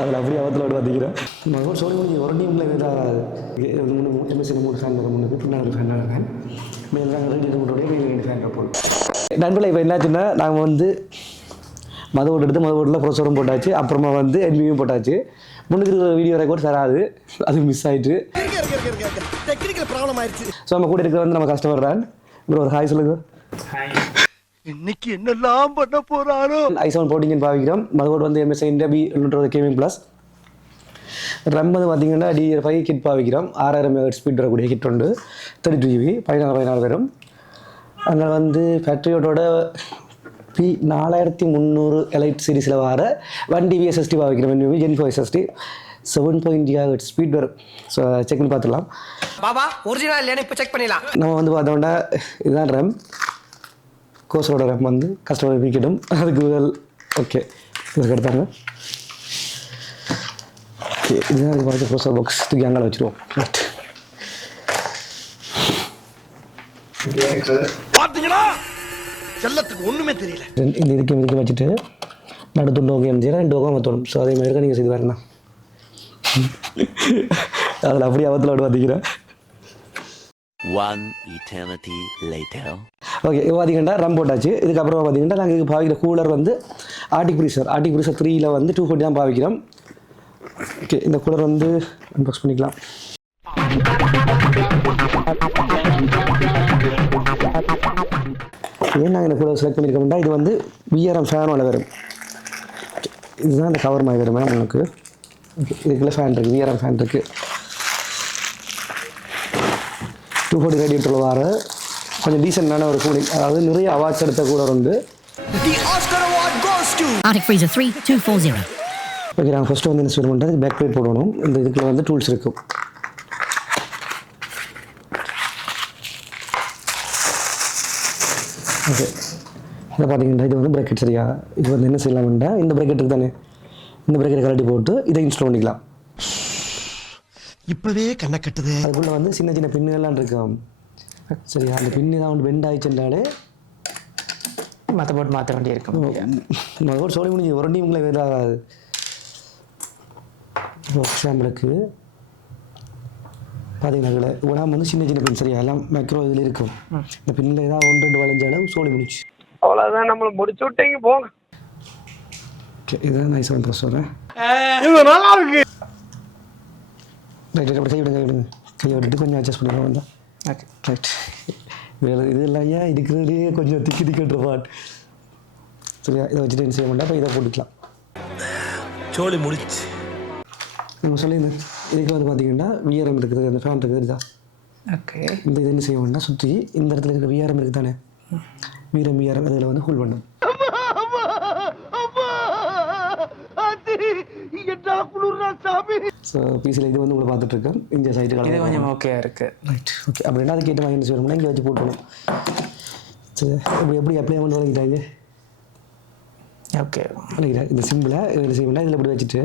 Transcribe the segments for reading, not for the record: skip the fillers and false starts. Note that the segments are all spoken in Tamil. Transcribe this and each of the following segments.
அதில் அப்படி அவத்தில் விட பார்த்துக்கிறேன் மகன் சொல்லி முடிஞ்சு ஒரு டீமில் இதாகாது எம்எஸ்சி 3 ஃபேன் முன்னுக்கு பின்னாடி ஃபேன் ஃபேன் மேலே நாங்கள் 2 டீமோடைய மேலே 2 ஃபேன் போடுவோம். நண்பர்களே இப்போ என்னாச்சுன்னா நாங்கள் வந்து மதவோடு எடுத்து மதவோட்டில் ப்ரொசரும் போட்டாச்சு, அப்புறமா வந்து என்வியும் போட்டாச்சு. முன்னுக்கு இருக்கிற வீடியோ ரெக்கார்ட் தராது, அது மிஸ் ஆகிட்டு டெக்னிக்கல் ப்ராப்ளம் ஆயிடுச்சு. ஸோ நம்ம கூட இருக்கிற வந்து நம்ம கஸ்டமர் தான். ப்ரோ ஒரு ஹாய் சொல்லுங்க. இன்னைக்கு என்னெல்லாம் பண்ண போறாரோ. i7 போட்டிங்கன்னு பாவிக்கிறோம். மதவோடு வந்து MSI B கேமிங் ப்ளஸ் ரம் வந்து பார்த்தீங்கன்னா DDR5 கிட் பாவிக்கிறோம். 6000 MHz ஸ்பீட் வரக்கூடிய கிட் உண்டு. 32 GB 14 வரும். அங்கே வந்து ஃபேக்ட்ரியோட P4300 எலைட் சீரீஸில் வர 1 TB SSD பாவிக்கிறோம். Gen 4 SSD 7.0 GHz speed வரும். ஸோ செக் பண்ணி பார்த்துடலாம். பாபா ஒரிஜினல் இல்லையானு இப்போ செக் பண்ணிடலாம். நம்ம வந்து பார்த்தோம்னா இதுதான் ரேம். கோர்ஸோட ரேம் வந்து கஸ்டமர் வீக்கிடும். அதுக்கு ஓகே இதுக்கு எடுத்தாங்க. ஓகே இதுதான் அது பார்த்து கோர்ஸோட பாக்ஸ் தூக்கி அங்கே வச்சுருவோம். பார்த்தீங்களா செல்லத்துக்கு ஒன்றுமே தெரியல. இந்த இதுக்கு வச்சுட்டு நடுத்துண்டு ஓகே இருந்துச்சுன்னா 2 பக்கம் மற்றோம். ஸோ அதே மாதிரி நீங்கள் செய்து வரணும். அதில் அப்படி அவத்தில் விட பார்த்துக்கிறேன். One eternity later. ஓகே இப்போ பார்த்தீங்கன்னா ரம் போட்டாச்சு. இதுக்கப்புறமா பார்த்தீங்கன்னா நாங்கள் இதுக்கு பாவிக்கிற கூலர் வந்து ஆர்டிக் ப்ரீசர் 3ல் வந்து 240 தான் பாவிக்கிறோம். ஓகே இந்த கூலர் வந்து அன்பாக்ஸ் பண்ணிக்கலாம். ஏன் நாங்கள் இந்த கூலர் செலக்ட் பண்ணியிருக்கோம்னா இது வந்து VRM ஃபேனோட வரும். இதுதான் இந்த கவர் மாதிரி வரும் உங்களுக்கு. ஓகே இதுக்குள்ள ஃபேன் இருக்குது, VRM ஃபேன் இருக்குது. 240 ரேடியேட்டரில் வர கொஞ்சம் டீசெண்டான ஒரு கூலிங், அதாவது நிறைய அவார்ட்ஸ் எடுத்த கூலர் உண்டு. Arctic Freezer 3240. ஓகே நாங்கள் ஃபஸ்ட்டு வந்து என்ன செய்யணும் பண்ணுறது பேக் பிளேட் போடணும். இந்த இதுக்குள்ள வந்து டூல்ஸ் இருக்கும். ஓகே இதை பார்த்தீங்கன்னா இது வந்து பிரேக்கெட் சரியா. இது வந்து என்ன செய்யலாம்டா இந்த பிரேக்கெட்டுக்கு தானே இந்த பிரேக்கெட் கலட்டி போட்டு இதை இன்ஸ்டால் பண்ணிக்கலாம். இப்போவே கண்ணை கட்டுது. அதுக்குள்ளே வந்து சின்ன சின்ன பின்னுகள்லாம் இருக்கும் சரியா. அந்த பின்னு தான் வந்து பெண்ட் ஆயிடுச்சுன்றாலே மற்ற போட்டு மாற்ற வேண்டிய இருக்கும். ஒரு சொல்லி முடிஞ்சு ஒரு டீமுங்களை வேறு ஆகாது. எக்ஸாம்பிளுக்கு பார்த்தீங்கன்னா உடம்பு வந்து சின்ன சின்ன பின் சரியா எல்லாம் மைக்ரோ இதில் இருக்கும். இந்த பின்னில் ஏதாவது 1-2 வளைஞ்சாலும் சோழி முடிச்சு அவ்வளோதான், நம்மளை முடிச்சு விட்டீங்க போங்க. ஓகே இதுதான் நைஸ் வந்து சொல்கிறேன். நல்லா இருக்கு. ரைட் அப்படி கையை விட்டுட்டு கொஞ்சம் அட்ஜஸ்ட் பண்ணிடுவோம் வந்தால். ஓகே ரைட் வேறு இது இல்லை ஐயா இருக்கிறதுலேயே கொஞ்சம் திக்கின்ற பாட் சரியா. இதை வச்சுட்டு என்ன செய்ய மாட்டா இப்போ இதை போட்டுக்கலாம். சோழி முடிச்சு நம்ம சொல்லியிருந்தேன் இதுக்கு வந்து பார்த்தீங்கன்னா VRM இருக்குது, அந்த ஃபேன் இருக்குது இதுதான். ஓகே இந்த இது என்ன செய்ய வேண்டாம் சுற்றி இந்த இடத்துல இருக்கிற VRM இருக்குது தானே VRM அதில் வந்து ஹோல்ட் பண்ணும். ஸோ பிசியில் இது வந்து உங்களை பார்த்துட்ருக்கேன் இந்த சைட்டு இது கொஞ்சம் ஓகே இருக்குது. ரைட் ஓகே அப்படின்னா அது கேட்டு வாங்கி என்ன செய்யணும்னா இங்கே வச்சு போட்டணும். சரி எப்படி அப்ளை பண்ணி வழங்கிட்டாங்க. ஓகே வழங்கிட்டா இந்த சிம்பிளை இதில் செய்யணும்னா இதில் இப்படி வச்சுட்டு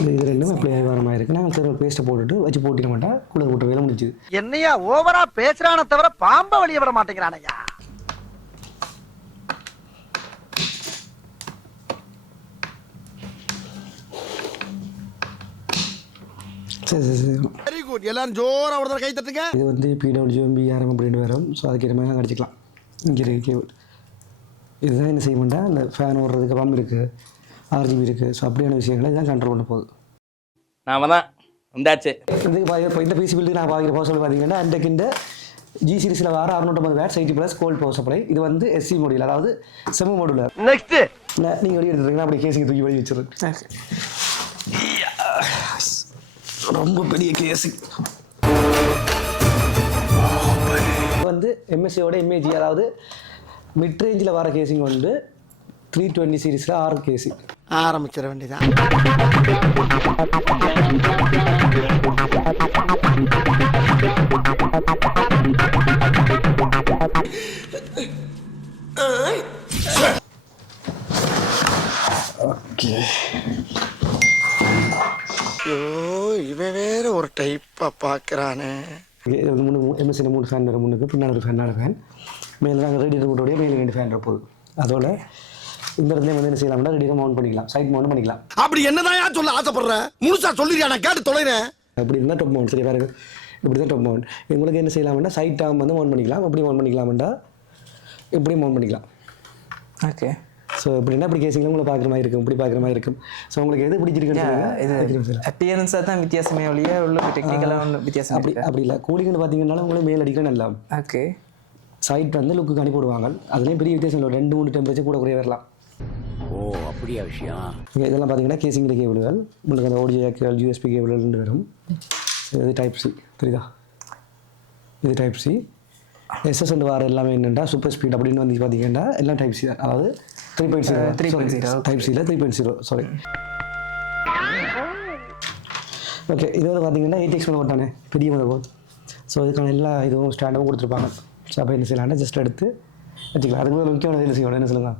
இது ரெண்டும் அப்ளை ஆகி வர மாதிரி இருக்குது. நாங்கள் திரும்ப பேஸ்ட்டை போட்டுட்டு வச்சு போட்டிட மாட்டேன் கூட போட்டு வேலை முடிச்சுது. என்னையா ஓவரா பேசுறானே தவிர பாம்பை வெளியே விட மாட்டேங்கிறானையா. சரி வெரி குட். எல்லாரும் ஜோரா ஒரு கை தட்டுங்க. இது வந்து PWM VRM அப்படின்னு வரும். ஸோ அதுக்கு மாதிரி நாங்கள் அடிச்சிக்கலாம். இங்கே இருக்குது கேபிள். இதுதான் என்ன செய்ய மாட்டேன் இந்த ஃபேன் ஓடுறதுக்கு பம்ப் இருக்குது, RGB இருக்குது. ஸோ அப்படியான விஷயங்களை இதுதான் கண்ட்ரோல் பண்ண போகுது. நாம தான் வந்தாச்சு. இதுக்கு இப்போ இந்த பிசி பில்டுக்கு நான் பார்க்குற பவர் சப்ளை பார்த்தீங்கன்னா அன்றைக்கு இந்த G சீரிஸில் வர 650 வாட்ஸ் 80+ கோல்ட் பவர் சப்ளை. இது வந்து SC மாடியூல், அதாவது செமி மாடியூலர். நெக்ஸ்ட் நீங்கள் வெளியே எடுத்துருக்கீங்கன்னா அப்படி கேசிங் தூக்கி வெளியே வச்சுருக்கேன். ரொம்ப பெரிய கேசிங் வந்து MSIயோட MAG, அதாவது மிட் ரேஞ்சில் வர கேசிங் வந்து 320 சீரீஸில் 6 கேசிங். ஆரம்பிச்சிட வேண்டியதான். ஓகே இவன் வேற ஒரு டைப்பா பார்க்குறானே. MSI 3 ஃபேன் வரும். முன்னுக்கு பின்னால் ஒரு ஃபேன், 4 ஃபேன். மேலே நாங்கள் ரேடியேட்டர் போட்டோடைய மேலே 2 ஃபேன் போகுது. அதோட இந்த இடத்துல வந்து என்ன செய்யலாம்னா ரெடியாக மவுண்ட் பண்ணிக்கலாம், சைட் மவுண்ட் பண்ணிக்கலாம். அப்படி என்னதான் சொல்ல ஆசைப்படுற? முழுசா சொல்லிடுறியா? நான் கேட்டு தொலைறேன். அப்படி இருந்தால் டாப் மவுண்ட். சரி பாருங்க, இப்படி தான் டாப் மவுண்ட். உங்களுக்கு என்ன செய்யலாம்னா சைட் டாம் வந்து மவுண்ட் பண்ணிக்கலாம். அப்படி மவுண்ட் பண்ணிக்கலாம்டா இப்படி மவுண்ட் பண்ணிக்கலாம். ஓகே. ஸோ எப்படின்னா இப்படி கேசிங்கில் உங்களை பார்க்குற மாதிரி இருக்கும், இப்படி பார்க்குற மாதிரி இருக்கும். ஸோ உங்களுக்கு எது பிடிச்சிருக்குன்னு இது அப்பியரன்ஸாக தான் வித்தியாசமே ஒழிய உள்ள டெக்னிக்கலாக ஒன்றும் வித்தியாசம் அப்படி இல்லை. கூலிங்னு பார்த்தீங்கன்னா உங்களுக்கு மேல் அடிக்க நல்லா. ஓகே. சைட் வந்து லுக்கு அனுப்பி விடுவாங்க. அதுலேயும் பெரிய வித்தியாசம் இல்லை, 2-3 டெம்பரேச்சர் கூட குறைய வரலாம். ஓ அப்படியா விஷயம். இதெல்லாம் பார்த்தீங்கன்னா கேசிங்கில் கேபிள்கள், உங்களுக்கு அந்த ஓடிஜி கேபிள், யூஎஸ்பி கேபிள் 2 வரும். இது டைப் சி, புரியுதா? இது டைப் சி. எஸ்எஸ் வார எல்லாமே என்னென்னா சூப்பர் ஸ்பீட் அப்படின்னு வந்து பார்த்தீங்கன்னா எல்லாம் டைப் சி தான். அதாவது 3.0 டைப் சியில் 3.0 சாரி. ஓகே, இது வந்து பார்த்தீங்கன்னா 8X மதர் தானே, பெரிய மதர் போர்ட். ஸோ இதுக்கான எல்லா இதுவும் ஸ்டாண்டும் கொடுத்துருப்பாங்க. ஸோ அப்போ என்ன செய்யலாம்னா ஜஸ்ட் எடுத்து வச்சுக்கலாம். அதுக்கு மேலே முக்கியமான என்ன செய்யணும் என்ன சொல்லுங்கள்,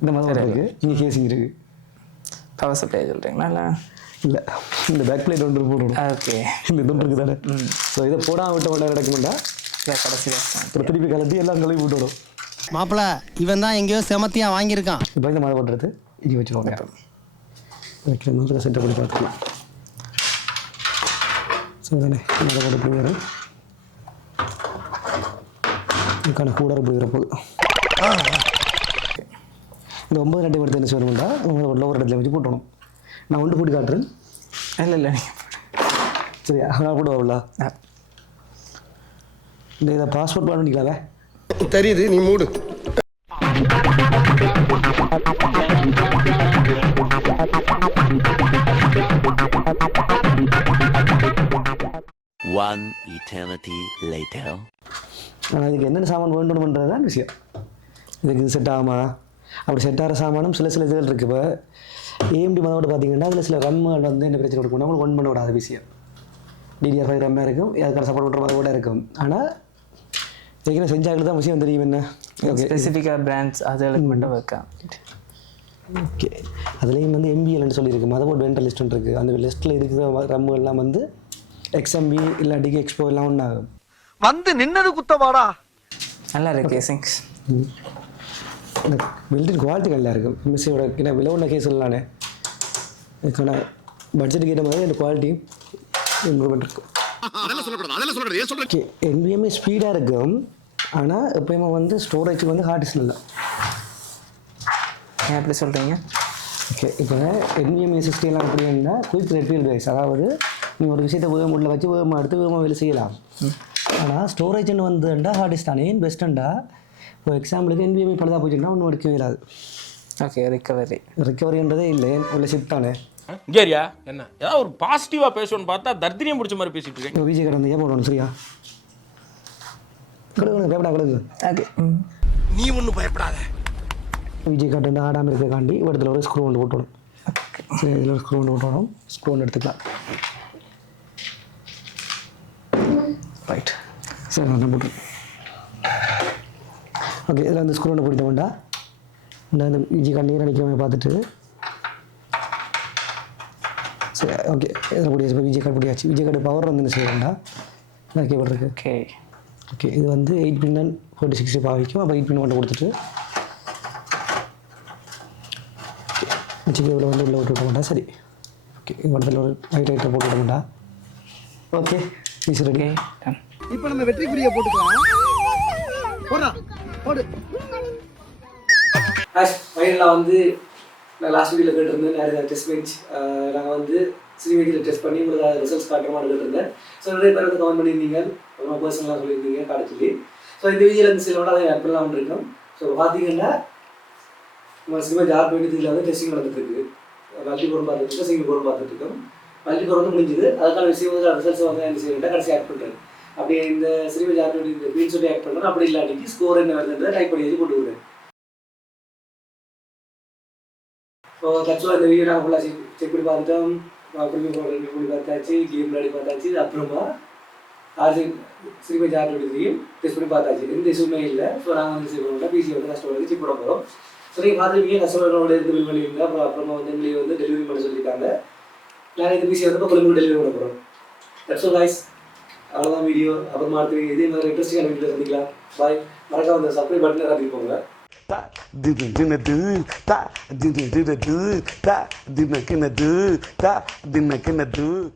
இந்த மதர் போர்ட் இருக்குது, இங்கே கேசிங் இருக்குது. பவர் சப்ளை சொல்கிறீங்களா? இல்லை, இந்த பேக் பிளேட் ஒன்று போடணும். ஓகே. இந்த இது இருக்குது தானே. ஸோ இதை போடாமல் விட்ட உடனே நடக்கும்டா கடைசி அப்புறம் திருப்பி கலட்டி எல்லாம் கழுவி விட்டுவிடும். மாப்பிள இவன் தான் எங்கேயோ செமத்தியா வாங்கியிருக்கான். இப்போ இந்த மழை பண்ணுறது இங்கே வச்சுருவாங்க. வைக்கிற செட்டை பண்ணி பார்த்துக்கலாம். ஸோ தானே மழை போட்டு இப்படி வரும். இதுக்கான கூடர் இப்படி வரப்போகுது. இந்த 9 நட்டை எடுத்து என்ன செய்யணும்டா லோவர் இடத்துல வச்சு போட்டணும். நான் ஒன்று போட்டு காட்டுறேன். இல்லை சரியா, நான் போடுவாங்களா? இந்த இதை பாஸ்போர்ட் பண்ண பண்ணிக்கலாவே தெரியுது, நீ மூடு. One eternity later. ஆனால் இதுக்கு என்னென்ன சாமான் வேண்டணுன்றது தான் விஷயம். இதுக்கு இது செட் ஆகுமா? அப்படி செட் ஆகிற சாமானும் சில இதுகள் இருக்குது. இப்போ ஏஎம்டி மதோட பார்த்தீங்கன்னா அதில் சில ரம்கள் வந்து என்ன பிரச்சனை கொடுக்கணும், உங்களுக்கு 1 பண்ண விடாத விஷயம். DDR5 ரம்மாக இருக்கும், அதுக்கான சப்போர்ட் பண்ணுற மாதிரி கூட இருக்கும். ஆனால் இதுக்கு செஞ்சாக்கள் தான் விஷயம் தெரியும். என்ன ஓகே ஸ்பெசிஃபிக்காக பிராண்ட்ஸ் அதுகளுக்கு மட்டும் வைக்கா. ஓகே, அதுலேயும் வந்து MBLன்னு சொல்லியிருக்கு, மதபோர்ட் வெண்டர் லிஸ்ட் இருக்குது. அந்த லிஸ்ட்டில் இருக்கிற ரம்முகள்லாம் வந்து XMB இல்லாட்டிக்கு எக்ஸ்போ எல்லாம் ஒன்றாகும். வந்து நின்னது குத்தவாடா. நல்லா இருக்கு கேசிங்ஸ். இந்த பில்டின் குவாலிட்டி நல்லா இருக்கும். மிஸ்ஸோட ஏன்னா விலை உள்ள கேஸ் இல்லானே இதுக்கான பட்ஜெட்டுக்கு ஏற்ற மாதிரி அந்த குவாலிட்டி இம்ப்ரூவ்மெண்ட் இருக்கும். ஓகே, NVMe ஸ்பீடாக இருக்கும். ஆனால் எப்போயுமே வந்து ஸ்டோரேஜுக்கு வந்து ஹார்ட் டிஸ்க் இல்லை. ஏன் எப்படி சொல்கிறீங்க? ஓகே, இப்போ NVMe SSD எல்லாம் எப்படின்னா குயிக் ரெட்ஃபீல் பேஸ். அதாவது நீங்கள் ஒரு விஷயத்தை வேகமுள்ள வச்சு வேகமாக எடுத்து வேகமாக வேலை செய்யலாம். ஆனால் ஸ்டோரேஜ்னு வந்துண்டா ஹார்ட் டிஸ்க் தானே பெஸ்ட்டுண்டா. இப்போ எக்ஸாம்பிளுக்கு NVMe பழுதாக போச்சுன்னா ஒன்றும் எடுக்கவே இல்லாது. ஓகே, ரிக்கவரின்றதே இல்லை, உள்ள ஷிப் தானே. இங்கேரியா என்ன ஏதாவது ஒரு பாசிட்டிவாக பேசணும்னு பார்த்தா தர்தினியம் பிடிச்ச மாதிரி பேசிட்டு இருக்கேன். இப்போ விஜய் கடந்து ஏன் போடணும் சரியா? கடுகு பேப்படா கடுகு. ஓகே, நீ ஒன்றும் பயப்படாத. விஜய் காட்டு ஆடாமல் இருக்கக்காண்டி இடத்துல ஒரு ஸ்க்ரூ ஒன்று போட்டணும். சரி, இதில் ஒரு ஸ்க்ரூ ஒன்று போட்டணும். ஸ்க்ரூ ஒன்று எடுத்துக்கலாம். ரைட், சரி நான் போட்டுருக்கேன். ஓகே, இதில் அந்த ஸ்க்ரூ ஒன்று பிடித்த வேண்டாம். இந்த விஜய் காட்டு நீர் அடிக்காமல் பார்த்துட்டு சரி ஓகே இதில் பிடிச்சி. இப்போ விஜய் கார்டு பிடிச்சாச்சு. விஜய் கார்டு பவர் வந்து என்ன செய்ய வேண்டாம், நான் கேபிள் இருக்குது. ஓகே ஓகே, இது வந்து 8 பின் 4060 பாவிக்கும். அப்போ 8 பின் மட்டும் கொடுத்துட்டு வச்சு கேபிள் வந்து உள்ளே விட்டு விட மாட்டா. சரி ஓகே, இடத்துல ஒரு லைட்டை போட்டு விட மாட்டா. Okay, piece ready. இப்போ நம்ம வெற்றிக்குரிய போட்டுக்கலாம். போடா போடு. ஃபைனலாக வந்து நான் லாஸ்ட் வீடியோவில் கேட்டிருந்தேன் நிறைய டெஸ்ட் பெஞ்ச். நாங்கள் வந்து ஸ்ரீவிஜியில் டெஸ்ட் பண்ணி உங்களுக்கு ரிசல்ட்ஸ் காட்டுற மாதிரி கேட்டிருந்தேன். ஸோ நிறைய பேர் வந்து கமெண்ட் பண்ணியிருந்தீங்க, ரொம்ப பர்சனலாக சொல்லியிருந்தீங்க காட்ட சொல்லி. ஸோ இந்த வீடியோவில் வந்து சில அதை ஆட் பண்ணலாம் இருக்கோம். ஸோ பார்த்தீங்கன்னா நம்ம ஸ்ரீவிஜ் R23 வந்து டெஸ்டிங் நடந்துட்டுருக்கு. மல்டி கோர் பார்த்துட்டு சிங்கிள் கோர் பார்த்துட்ருக்கோம். மல்டி கோர் வந்து முடிஞ்சுது. அதுக்கான விஷயம் வந்து ரிசல்ட்ஸ் வந்து என்ன செய்யணும்னா கடைசி ஆட் பண்ணுறேன். அப்படி இந்த ஸ்ரீவிஜ் R23 க்ரீன் சொல்லி ஆட் பண்ணுறேன். அப்படி இல்லாட்டிக்கு ஸ்கோர் என்ன வருதுன்றதை டைப் பண்ணி வச்சு போட்டு விடுறேன். ஸோ தட்ஸுவலாக இந்த வீடியோ நாங்கள் ஃபுல்லாக செக் பண்ணி பார்த்துட்டோம். ரிவ்யூ பண்ணி பார்த்தாச்சு, கேம் விளையாடி பார்த்தாச்சு. அப்புறமா ஸ்ரீவிஜ் R23 டெஸ்ட் பண்ணி பார்த்தாச்சு. எந்த இஷ்யூமே இல்லை. ஸோ நாங்கள் வந்து செக் பண்ணோம்னா பிசி வந்து கஸ்டமருக்கு செக் பண்ண போகிறோம். ஸோ நீங்கள் பார்த்துருக்கீங்க, கஸ்டமரோட இருந்து பில் பண்ணியிருங்க. அப்புறமா வந்து எங்களுக்கு வந்து டெலிவரி பண்ண சொல்லியிருக்காங்க. நாங்கள் இந்த பிசி வந்து இப்போ கொழும்புக்கு டெலிவரி பண்ண போகிறோம். தட்ஸ் கைஸ், அவ்வளோதான் வீடியோ. அப்புறமா அடுத்த இதே மாதிரி இன்ட்ரெஸ்டிங்கான வீடியோ சந்திக்கலாம். பாய். மறக்காம அந்த சப்ஸ்கிரைப் பட்டனை காட்டி போங்க. Ta dinna dinna du ta dinna dinna du ta dinna kinna du ta dinna kinna du